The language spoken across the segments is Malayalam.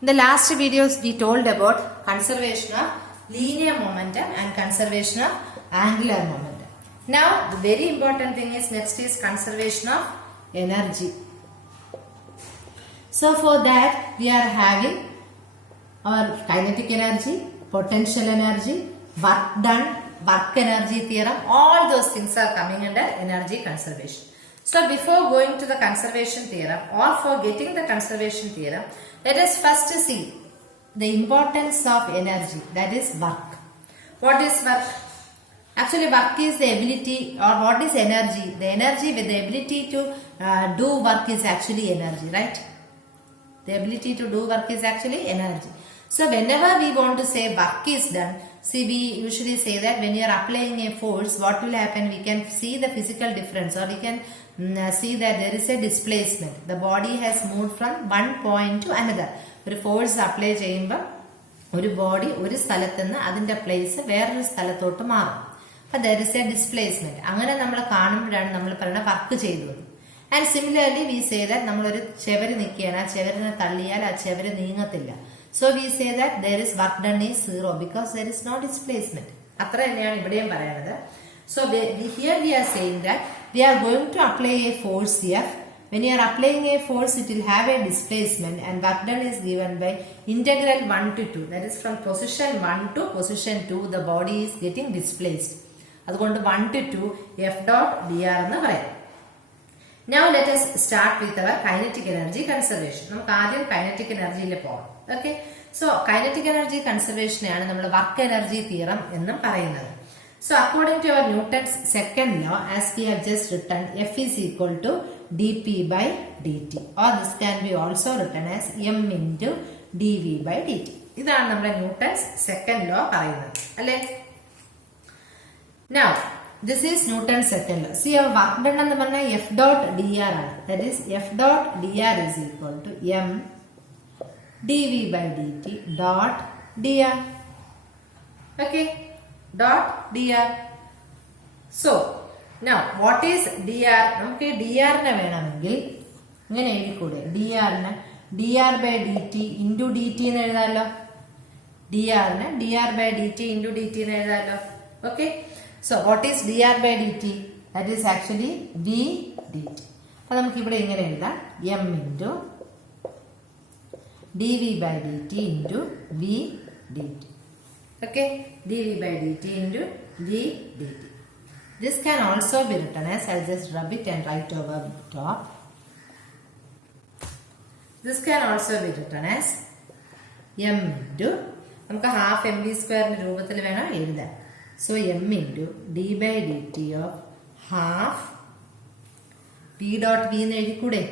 In the last videos, we told about conservation of linear momentum and conservation of angular momentum. Now, the very important thing is next is conservation of energy. So, for that, we are having our kinetic energy, potential energy, work done, work energy theorem, all those things are coming under energy conservation. So, before going to the conservation theorem or for getting the conservation theorem, let us first see the importance of energy, that is work. What is work? Actually, work is the ability, or what is energy? The energy with the ability to do work is actually energy, right? The ability to do work is actually energy. So, whenever we want to say work is done, see, we usually say that when you are applying a force, what will happen? We can see the physical difference, or we can see that there is a displacement. The body has moved from one point to another. ഒരു ഫോഴ്സ് അപ്ലൈ ചെയ്യുമ്പോൾ ഒരു ബോഡി ഒരു സ്ഥലത്ത് നിന്ന് അതിന്റെ പ്ലേസ് വേറൊരു സ്ഥലത്തോട്ട് മാറും. അപ്പൊ ദർ ഇസ് എ ഡിസ്പ്ലേസ്മെന്റ്. അങ്ങനെ നമ്മൾ കാണുമ്പോഴാണ് നമ്മൾ പറയുന്നത് വർക്ക് ചെയ്തു. And similarly we say that നമ്മളൊരു ചെവര് നിൽക്കുകയാണ്, ആ ചെവരിനെ തള്ളിയാൽ ആ ചെവര് നീങ്ങത്തില്ല. So we say that there is work done is zero because there is no displacement. അത്ര തന്നെയാണ് ഇവിടെയും പറയുന്നത്. So here we are saying that we are going to apply a force F. When you are applying a force, it will have a displacement, and work done is given by integral 1 to 2. That is from position 1 to position 2, the body is getting displaced. അതുകൊണ്ട് 1 to 2 F dot dr എന്ന് പറയാം. Now let us start with our kinetic energy conservation. നമുക്ക് ആദ്യം kinetic energy പോകാം. Okay. So kinetic energy conservation ആണ് നമ്മൾ വർക്ക് എനർജി തിയറം എന്നും പറയുന്നത്. So according to our Newton's second law, as we have just written, F is equal to dp by dt, or this can be also written as m into dv by dt. ഇതാണ് നമ്മുടെ ന്യൂട്ടൺസ് സെക്കൻഡ് ലോ പറയുന്നത്, അല്ലേ? Now this is Newton's second law. See, our work done എന്ന് പറഞ്ഞാൽ F dot dr ആണ്. That is F dot dr is equal to m dv by dt dot dr. Okay. Dot dr. So now what is dr? നമുക്ക് dr നെ വേണമെങ്കിൽ ഇങ്ങനെ എഴുതിക്കൂടെ? dr നെ dr by dt into dt എന്ന് എഴുതാമല്ലോ. dr നെ dr by dt into dt എന്ന് എഴുതാമല്ലോ. Okay. So what is dr by dt? That is actually v dt. അപ്പോൾ നമുക്ക് ഇവിടെ ഇങ്ങനെ എഴുതാം, m into dv by dt into v dt. Okay, dv by dt into v dt. This can also be written as, I'll just rub it and write over top. This can also be written as m into, നമുക്ക് half mv square രൂപത്തിൽ വേണം എഴുതാൻ. So m into d by dt of half v dot v എന്ന് എഴുതിക്കൂടെ?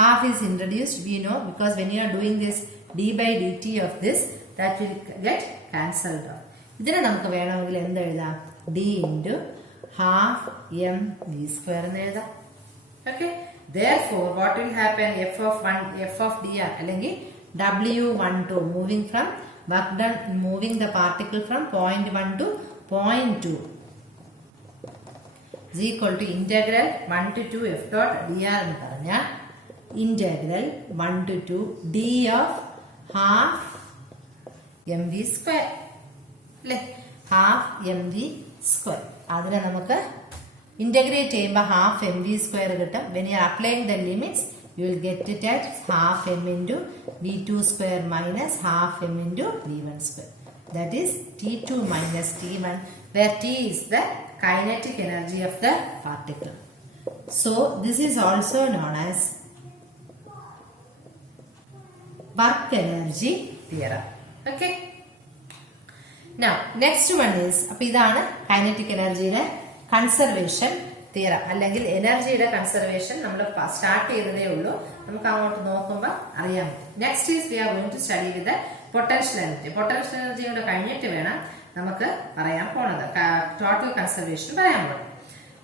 Half is introduced, we know, because when you are doing this d by dt of this, that will get cancelled off. ഇതിനെ നമുക്ക് വേണമെങ്കിൽ എന്ത് എഴുതാം? d into half m v square എന്ന് എഴുതാം. Okay. Therefore, what will happen? f of dr അല്ലെങ്കിൽ w12 moving from work done, moving the particle from point 1 to point 2 is equal to integral 1 to 2 f dot dr എന്ന് പറഞ്ഞാൽ integral 1 to 2 d of half mv square, അല്ലേ? half mv square. അതിനെ നമുക്ക് ഇന്റഗ്രേറ്റ് ചെയ്യുമ്പോൾ half mv square കിട്ടും. when you are applying the limits, you will get it at half m into v2 square minus half m into v1 square. That is t2 minus t1, where t is the kinetic energy of the particle. So this is also known as work energy theorem. Okay. Now next one is, അപ്പോൾ ഇതാണ് kinetic energyയുടെ കൺസർവേഷൻ തിയറം, അല്ലെങ്കിൽ എനർജിയുടെ കൺസർവേഷൻ നമ്മൾ സ്റ്റാർട്ട് ചെയ്തതേ ഉള്ളൂ. നമുക്ക് അങ്ങോട്ട് നോക്കുമ്പോൾ അറിയാൻ പറ്റും. Next is we are going to study with potential energy. Potential energy കൂടെ കഴിഞ്ഞിട്ട് വേണം നമുക്ക് പറയാൻ പോണത്, ടോട്ടൽ കൺസർവേഷൻ പറയാൻ പോണത്.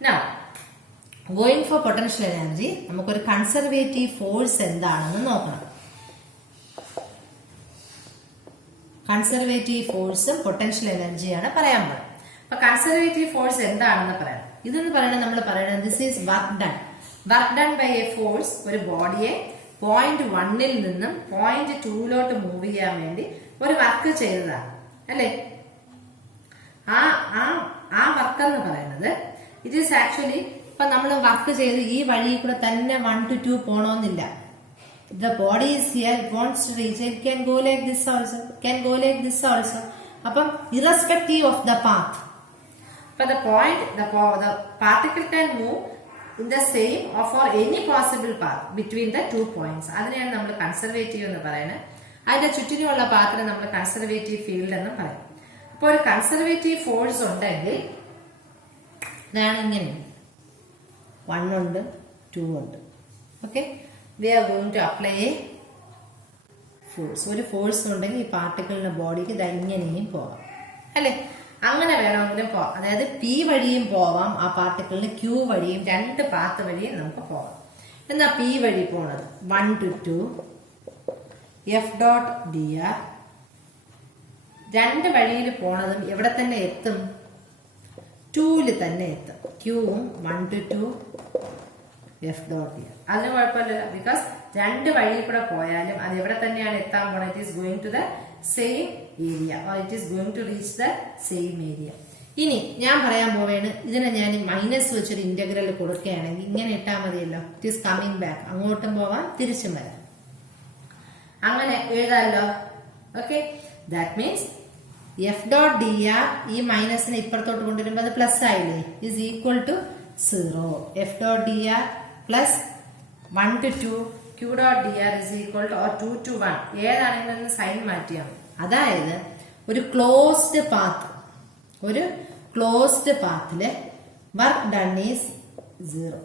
Now going for potential energy, നമുക്കൊരു കൺസർവേറ്റീവ് ഫോഴ്സ് എന്താണെന്ന് നോക്കണം. കൺസർവേറ്റീവ് ഫോഴ്സും പൊട്ടൻഷ്യൽ എനർജിയാണ് പറയാൻ പോകുന്നത്. അപ്പൊ കൺസർവേറ്റീവ് ഫോഴ്സ് എന്താണെന്ന് പറയാം. ഇതെന്ന് പറയുന്നത് നമ്മൾ പറയുന്നത് this is work done. Work done by a force, ഒരു ബോഡിയെ 0.1 നിന്നും 0.2 മൂവ് ചെയ്യാൻ വേണ്ടി ഒരു വർക്ക് ചെയ്തതാണ് അല്ലെ. ആ വർക്ക് എന്ന് പറയുന്നത് ഇറ്റ് ഈസ് ആക്ച്വലി ഇപ്പൊ നമ്മൾ വർക്ക് ചെയ്ത് ഈ വഴി കൂടെ തന്നെ 1 to 2 പോണോന്നില്ല. The body is here, it wants to reach, it can go like this also, can go like this also. അപ്പം irrespective of the path, but the particle can move in the same or for any possible path between the 2 points. അതിനെയാണ് നമ്മൾ കൺസർവേറ്റീവ് എന്ന് പറയുന്നത്. അതിന്റെ ചുറ്റിനുമുള്ള പാത്തിനെ നമ്മൾ കൺസർവേറ്റീവ് ഫീൽഡ് എന്ന് പറയും. അപ്പോൾ ഒരു കൺസർവേറ്റീവ് ഫോഴ്സ് ഉണ്ടെങ്കിൽ ഇതാണ് ഇങ്ങനെ 1 ഉണ്ട് 2 ഉണ്ട്. Okay, we are going to apply a force. ഒരു ഫോഴ്സ് ഉണ്ടെങ്കിൽ ഈ പാർട്ടിക്കിളിന്റെ ബോഡിക്ക് ഇത് ഇങ്ങനെയും പോവാം അല്ലെ. അങ്ങനെ വേണമെങ്കിലും പോവാം. അതായത് പി വഴിയും പോവാം, ആ പാർട്ടിക്കിളിന് ക്യൂ വഴിയും, 2 പാത്ത് വഴിയും നമുക്ക് പോവാം. എന്നാ പി വഴി പോണത് 1 to 2 F dot dr. 2 വഴിയിൽ പോണതും എവിടെ തന്നെ എത്തും? 2 തന്നെ എത്തും. ക്യൂവും 1 to 2 F dot dr. അതിന് കുഴപ്പമില്ല, ബിക്കോസ് 2 വഴിയിൽ കൂടെ പോയാലും അത് എവിടെ തന്നെയാണ് എത്താൻ പോണത്? It is going to the same area, or it is going to reach the same area. ഇനി ഞാൻ പറയാൻ പോവേണ്, ഇതിനെ ഞാൻ മൈനസ് വെച്ചൊരു ഇന്റഗ്രൽ കൊടുക്കുകയാണെങ്കിൽ ഇങ്ങനെ ഇട്ടാൽ മതിയല്ലോ. ഇറ്റ് ഈസ് കമ്മിങ് ബാക്ക്, അങ്ങോട്ടും പോവാം തിരിച്ചും വരാം, അങ്ങനെ എഴുതാമല്ലോ. Okay, that means F dot D R ഈ മൈനസിനെ ഇപ്പുറത്തോട്ട് കൊണ്ടുവരുമ്പോൾ അത് പ്ലസ് ആയില്ലേ, is equal to 0. F dot D R plus 1 to 2 Q dot D R is equal to 2 to 1. ഏതാണെങ്കിലും സൈൻ മാറ്റിയാൽ മതി. അതായത് ഒരു ക്ലോസ്ഡ് പാത്തില് വർക്ക് ഡൺ ഈസ് 0.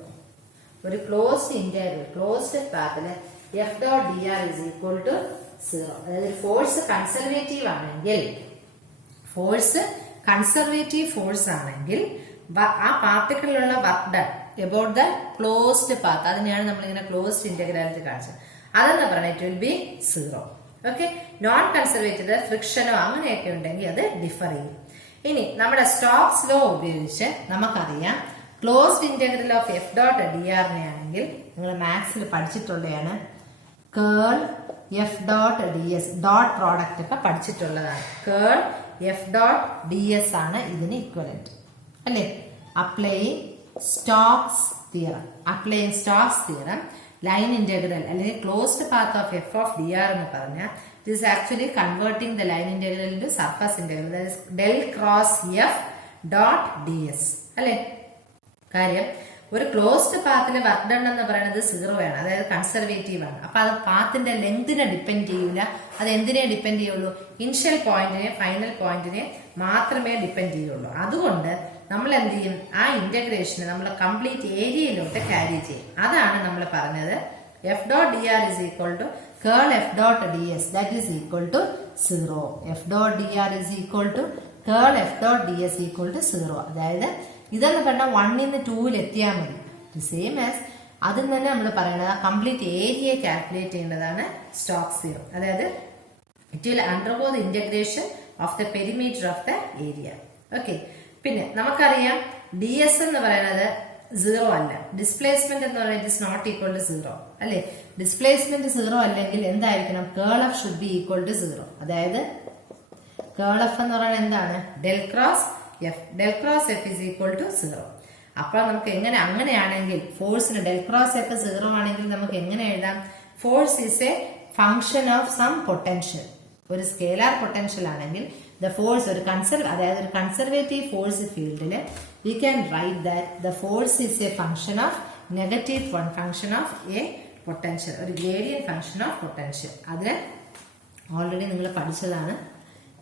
ഒരു ക്ലോസ്ഡ് ഇന്റർവൽ ക്ലോസ്ഡ് പാത്തില് F dot D R is equal to 0. അതായത് ഫോഴ്സ് കൺസർവേറ്റീവ് ആണെങ്കിൽ ആ പാർട്ടിക്കിളിലുള്ള work done about the closed path, അതിനെയാണ് നമ്മളിങ്ങനെ ക്ലോസ്ഡ് ഇന്റഗ്രലിൽ കാണിച്ചത്. അതെന്ന് പറഞ്ഞാൽ it will be 0. Okay, non conservative ഫ്രിക്ഷനോ അങ്ങനെയൊക്കെ ഉണ്ടെങ്കിൽ അത് ഡിഫർ ചെയ്യും. ഇനി നമ്മുടെ സ്റ്റോക്സ് ലോ ഉപയോഗിച്ച് നമുക്കറിയാം closed integral of F dot D ആറിനെ ആണെങ്കിൽ നിങ്ങൾ മാത്സിൽ പഠിച്ചിട്ടുള്ളതാണ്. Curl F dot D S dot product ഒക്കെ പഠിച്ചിട്ടുള്ളതാണ്. Curl F dot D S ആണ് ഇതിന് ഇക്വലന്റ് അല്ലെ. Applying Stokes theorem line integral അല്ലെങ്കിൽ closed path of F of D R എന്ന് പറഞ്ഞാൽ it is actually converting the line integral into surface integral, that is del cross F dot D S അല്ലെ. കാര്യം ഒരു ക്ലോസ്ഡ് പാത്തിലെ വർക്ക് ഡൺ എന്ന് പറയുന്നത് 0 ആണ്, അതായത് കൺസർവേറ്റീവ് ആണ്. അപ്പൊ അത് പാത്തിന്റെ ലെങ്തിനെ ഡിപ്പെൻഡ് ചെയ്യൂല. അത് എന്തിനെ ഡിപ്പെൻഡ് ചെയ്യുള്ളൂ? ഇനിഷ്യൽ പോയിന്റിനെ ഫൈനൽ പോയിന്റിനെ മാത്രമേ ഡിപ്പെൻഡ് ചെയ്യുള്ളൂ. അതുകൊണ്ട് നമ്മൾ എന്ത് ചെയ്യും? ആ ഇന്റഗ്രേഷനെ നമ്മൾ കംപ്ലീറ്റ് ഏരിയയിലോട്ട് ക്യാരി ചെയ്യും. അതാണ് നമ്മൾ പറഞ്ഞത് F dot D R is equal to curl F dot D S that is equal to 0. F dot D R is equal to curl F dot D S equal to 0. അതായത് ഇതെന്ന് പറഞ്ഞാൽ 1 നിന്ന് 2 എത്തിയാൽ മതി. സെയിം ആസ് അതിൽ തന്നെ നമ്മൾ പറയുന്നത് കംപ്ലീറ്റ് ഏരിയ കാൽക്കുലേറ്റ് ചെയ്യേണ്ടതാണ് സ്റ്റോക്സ് തിയറം. അതായത് it will undergo the integration of the perimeter of the area. Okay, പിന്നെ നമുക്കറിയാം ഡി എസ് എന്ന് പറയുന്നത് 0 അല്ല. ഡിസ്പ്ലേസ്മെന്റ് എന്ന് പറയുന്നത് it is not equal to 0 അല്ലെ. ഡിസ്പ്ലേസ്മെന്റ് 0 അല്ലെങ്കിൽ എന്തായിരിക്കണം? Curl F should be equal to 0. അതായത് കേൾ എഫ് എന്ന് പറയുന്നത് എന്താണ്? Del cross F is equal to 0. അപ്പോൾ നമുക്ക് എങ്ങനെ, അങ്ങനെയാണെങ്കിൽ ഫോഴ്സിന് ഡെൽ ക്രോസ് എഫ് 0 ആണെങ്കിൽ നമുക്ക് എങ്ങനെ എഴുതാം? Force is a function of some potential. ഒരു സ്കേലാർ പൊട്ടൻഷ്യൽ ആണെങ്കിൽ ദ ഫോഴ്സ് അതായത് ഒരു കൺസർവേറ്റീവ് ഫോഴ്സ് ഫീൽഡിൽ we can write that the force is a function of negative function of a potential, ഒരു ഗ്രേഡിയന്റ് ഫംഗ്ഷൻ ഓഫ് പൊട്ടൻഷ്യൽ. അതിന് ഓൾറെഡി നിങ്ങൾ പഠിച്ചതാണ്.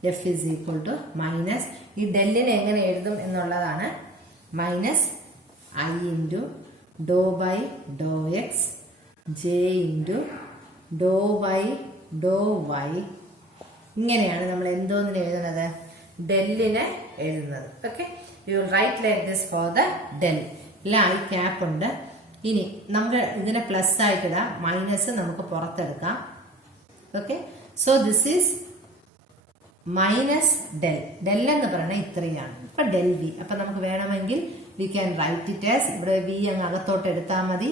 F is equal to minus, ഈ ഡെല്ലിനെ എങ്ങനെ എഴുതും എന്നുള്ളതാണ്, minus I into do by do X J into do by do Y. ഇങ്ങനെയാണ് നമ്മൾ എന്തോന്നിനെ എഴുതുന്നത്? ഡെല്ലിനെ എഴുതുന്നത്. Okay, you write like this for the del. എല്ലാം ഐ ക്യാപ്പ് ഉണ്ട്. ഇനി നമുക്ക് ഇതിനെ പ്ലസ് ആയിട്ടിടാം, മൈനസ് നമുക്ക് പുറത്തെടുക്കാം. Okay, so this is minus del എന്ന് പറയുന്നത് ഇത്രയാണ്. അപ്പൊ ഡെൽ വി. അപ്പൊ നമുക്ക് വേണമെങ്കിൽ we can write it as, ഇവിടെ വി അങ്ങ് അകത്തോട്ട് എടുത്താൽ മതി.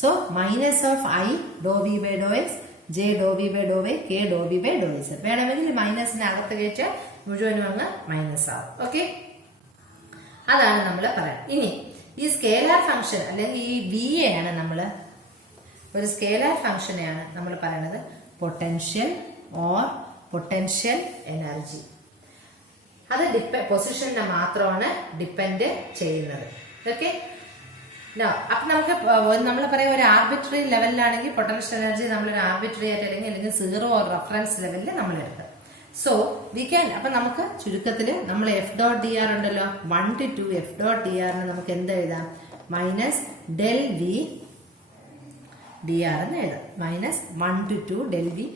So minus of I dou v by dou x, j dou v by dou y, k dou v by dou z. വേണമെങ്കിൽ മൈനസിനകത്ത് കയറ്റാൻ മുഴുവനും അങ്ങ് മൈനസ് ആവും. ഓക്കെ, അതാണ് നമ്മൾ പറയാം. ഇനി ഈ സ്കേലാർ ഫംഗ്ഷൻ അല്ലെങ്കിൽ ഈ വി ആണ് നമ്മൾ ഒരു സ്കേലാർ ഫംഗ്ഷനെയാണ് നമ്മൾ പറയുന്നത് പൊട്ടൻഷ്യൽ ഓർ പൊട്ടൻഷ്യൽ എനർജി. അത് പൊസിഷനെ മാത്രമാണ് ഡിപ്പെൻഡ് ചെയ്യുന്നത്. ഓക്കെ, അപ്പൊ നമുക്ക് നമ്മൾ പറയാം ഒരു ആർബിട്രറി ലെവലിലാണെങ്കിൽ പൊട്ടൻഷ്യൽ എനർജി നമ്മളൊരു ആർബിട്രറി ആയിട്ട് അല്ലെങ്കിൽ 0 ഓർ റെഫറൻസ് ലെവലിൽ നമ്മൾ എടുക്കാം. സോ വി ക്യാൻ, അപ്പൊ നമുക്ക് ചുരുക്കത്തിൽ നമ്മൾ എഫ് ഡോട്ട് ഡി ആർ ഉണ്ടല്ലോ, 1 to 2 എഫ് ഡോട്ട് ഡി ആറിന് നമുക്ക് എന്ത് എഴുതാം? Minus del V D R എന്ന് എഴുതാം. മൈനസ് 1 to 2 ഡെൽ വി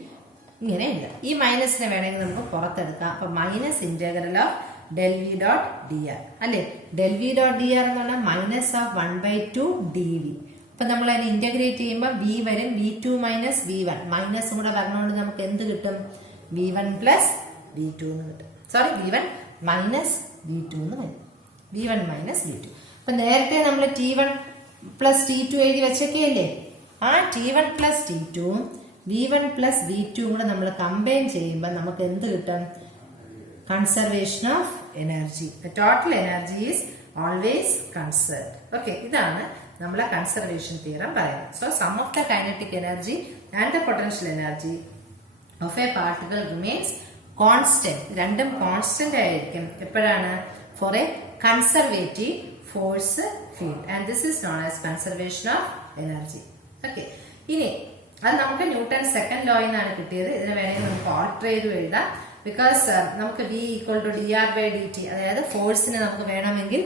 ഇങ്ങനെ എഴുതാം. ഈ മൈനസിനെ വേണമെങ്കിൽ നമുക്ക് പുറത്തെടുക്കാം. അപ്പൊ minus integral of del V dot D R അല്ലെ. Del V dot D R എന്ന് പറഞ്ഞാൽ മൈനസ് ഓഫ് 1/2 ഡി വി. അപ്പൊ നമ്മൾ അതിനെ ഇന്റഗ്രേറ്റ് ചെയ്യുമ്പോൾ വി വരും, v2 മൈനസ് v1 മൈനസും കൂടെ പറഞ്ഞുകൊണ്ട് നമുക്ക് എന്ത് കിട്ടും? v1 പ്ലസ് v2 എന്ന് കിട്ടും. സോറി, v1 മൈനസ് v2 എന്ന് വരും. v1 minus v2. അപ്പൊ നേരത്തെ നമ്മൾ t1 പ്ലസ് t2 എഴുതി വെച്ചൊക്കെയല്ലേ, ആ t1 plus t2 v1 plus v2 കൂടെ നമ്മൾ കമ്പൈൻ ചെയ്യുമ്പോൾ നമുക്ക് എന്ത് കിട്ടും? Conservation of energy. Total energy is always conserved. Okay, ഇതാണ് നമ്മളെ കൺസർവേഷൻ തിയറം പറയുന്നത്. So sum of the kinetic energy and the potential energy of a particle remains constant. രണ്ടും കോൺസ്റ്റന്റ് ആയിരിക്കും എപ്പോഴാണ്? For a conservative force field, and this is known as conservation of energy. Okay, ഇനി അത് നമുക്ക് ന്യൂട്ടൺ സെക്കൻഡ് ലോ എന്നാണ് കിട്ടിയത്. ഇതിനെ വേണമെങ്കിൽ നമുക്ക് ഓൾട്ടർ ചെയ്ത് എഴുതാം. ബിക്കോസ് നമുക്ക് v equal to D R by D T, അതായത് ഫോഴ്സിന് നമുക്ക് വേണമെങ്കിൽ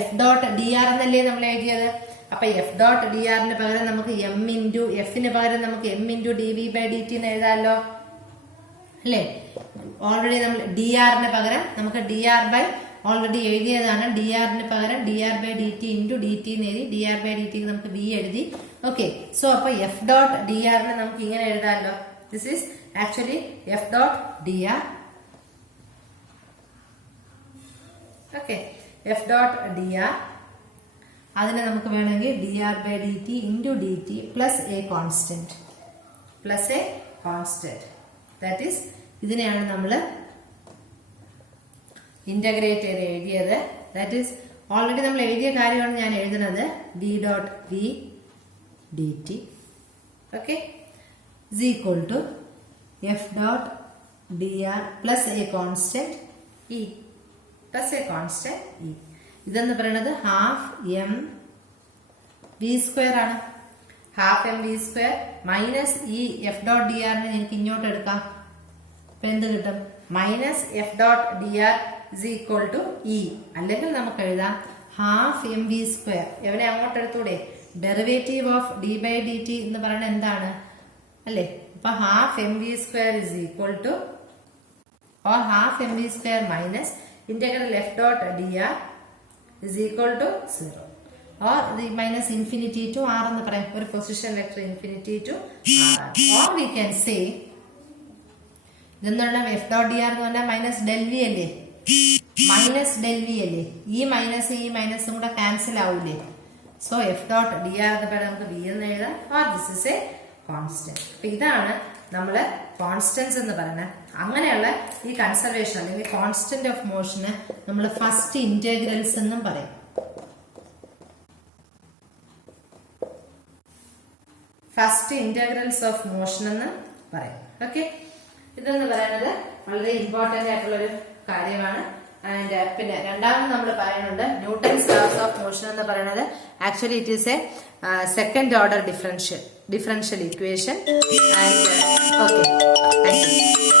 എഫ് ഡോട്ട് ഡി ആർ എന്നല്ലേ നമ്മൾ എഴുതിയത്. അപ്പൊ എഫ് ഡോട്ട് ഡി ആറിന് പകരം നമുക്ക് എം ഇൻറ്റു എഫിന് പകരം നമുക്ക് M into D V by D T എന്ന് എഴുതാമല്ലോ അല്ലേ. ഓൾറെഡി നമ്മൾ ഡി ആറിന് പകരം നമുക്ക് ഡി ആർ ബൈ ഓൾറെഡി എഴുതിയതാണ്. ഡി ആറിന് പകരം D R by D T into D T എന്ന് എഴുതി, ഡി ആർ ബൈ ഡി ടിക്ക് നമുക്ക് വി എഴുതി. ഓക്കെ, സോ അപ്പൊ എഫ് ഡോട്ട് ഡി ആറിന് നമുക്ക് ഇങ്ങനെ എഴുതാമല്ലോ. This is actually F dot D R. Okay, F dot D R അതിനെ നമുക്ക് വേണമെങ്കിൽ D R by D T into D T plus a constant that is, ഇതിനെയാണ് നമ്മൾ ഇന്റഗ്രേറ്റ് ചെയ്ത് എഴുതിയത്. ദാറ്റ് ഈസ് ഓൾറെഡി നമ്മൾ എഴുതിയ കാര്യമാണ് ഞാൻ എഴുതുന്നത്. V dot V D T okay is equal to F dot D R plus a constant E ഇതെന്ന് പറയുന്നത് ഹാഫ് എം വി സ്ക്വയർ ആണ്. Half M V square minus ഈ എഫ് ഡോട്ട് ഡി ആറിനെ എനിക്ക് ഇങ്ങോട്ട് എടുക്കാം. അപ്പൊ എന്ത് കിട്ടും? Minus F dot D R is equal to E, അല്ലെങ്കിൽ നമുക്ക് എഴുതാം ഹാഫ് എം വി സ്ക്വയർ. എവിടെ അങ്ങോട്ട് എടുത്തൂടെ? Derivative of D by D T എന്ന് പറയുന്നത് എന്താണ് അല്ലേ. അപ്പൊ half M V square is equal to or half M V square minus integral F dot D R is equal to 0 or the minus infinity to r എന്ന് പറയാം. ഒരു position vector infinity to r. or we can say ഇതെന്നുള്ള എഫ് ഡോട്ട് ഡി ആർ എന്ന് പറഞ്ഞാൽ മൈനസ് ഡെൽ വി അല്ലേ, ഈ മൈനസും കൂടെ ക്യാൻസൽ ആവൂലേ. So F dot D R എന്ന് പറയുന്നത് നമുക്ക് വി എന്ന് എഴുതാം. or this is a constant. അപ്പൊ ഇതാണ് നമ്മള് കോൺസ്റ്റൻസ് എന്ന് പറയുന്നത്. അങ്ങനെയുള്ള ഈ കൺസർവേഷൻ അല്ലെങ്കിൽ കോൺസ്റ്റന്റ് ഓഫ് മോഷന് നമ്മൾ ഫസ്റ്റ് ഇന്റഗ്രൽസ് എന്നും പറയും. ഫസ്റ്റ് ഇന്റഗ്രൽസ് ഓഫ് മോഷൻ എന്ന് പറയും. ഓക്കെ, ഇതെന്ന് പറയുന്നത് വളരെ ഇമ്പോർട്ടന്റ് ആയിട്ടുള്ള ഒരു കാര്യമാണ്. ആൻഡ് പിന്നെ രണ്ടാമത് നമ്മൾ പറയുന്നുണ്ട് ന്യൂട്ടൺസ് ലോസ് ഓഫ് മോഷൻ എന്ന് പറയുന്നത് actually it is A second order differential equation. And okay, thank you.